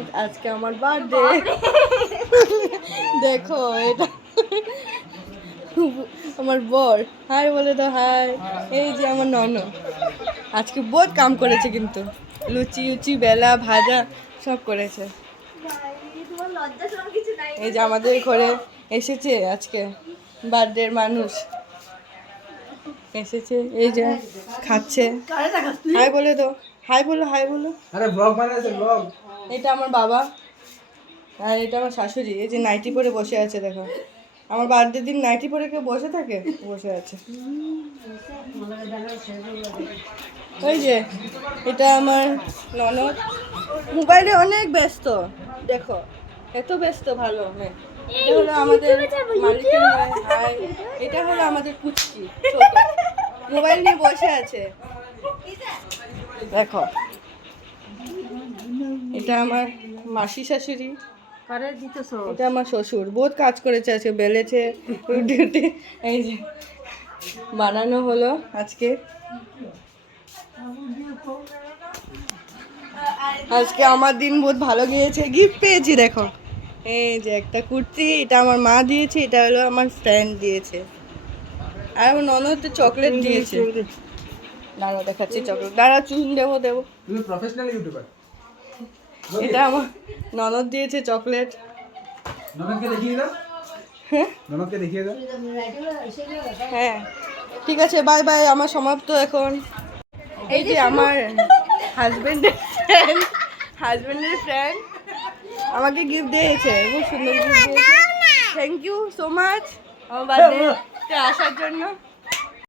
Friend, আজকে আমার birthday. দেখো এটা আমার বর, হাই বলে দাও, হাই। এই যে আমার ননদ, আজকে বহুত কাম করেছে, কিন্তু লুচি উচি বেলা ভাজা সব করেছে। এই যে আমাদের ঘরে এসেছে আজকে বার্থডের মানুষ এসেছে, এই যে খাচ্ছে। হাই বলে দাও, হাই বলো, হাই বলো। আরে ব্লগ বানাইছে ব্লগ। এটা আমার বাবা আর এটা আমার শাশুড়ি। এই যে নাইটি পরে বসে আছে, দেখো। আমার বার্থডে দিন নাইটি পরে কেউ বসে থাকে? বসে আছে। ওই যে এটা আমার ননদ, মোবাইলে অনেক ব্যস্ত, দেখো এত ব্যস্ত, ভালো মেয়ে। এটা হলো আমাদের মালিকের মেয়ে। আর এটা হলো আমাদের পুচকি, ছোট, মোবাইল নিয়ে বসে আছে, দেখো। এটা আমার মাসি শাশুড়ি, এটা আমার শ্বশুর। বহুত কাজ করেছে আজকে, বেলেছে, রুটি উটি এই যে বানানো হলো আজকে। আজকে আমার দিন বহুত ভালো গিয়েছে। গিফট পেয়েছি, দেখো। এই যে একটা কুর্তি, এটা আমার মা দিয়েছে, এটা হলো আমার ফ্রেন্ড দিয়েছে। আর আমার ননদ চকলেট দিয়েছে। দাঁড়া দেখাচ্ছি চকলেট, দাঁড়া চুন দেবো। তুমি প্রফেশনাল ইউটিউবার। এটা আমার ননদ দিয়েছে চকলেট। ননদকে দেখিয়ে দাও। ননদকে দেখিয়ে দাও। হ্যাঁ ঠিক আছে, বাই বাই, আমার সমাপ্ত এখন। এই যে আমার হাজবেন্ডের ফ্রেন্ড আমাকে গিফট দিয়েছে, খুব সুন্দর গিফট দিয়েছে। থ্যাংক ইউ সো মাচ আমার বার্থডে আসার জন্য।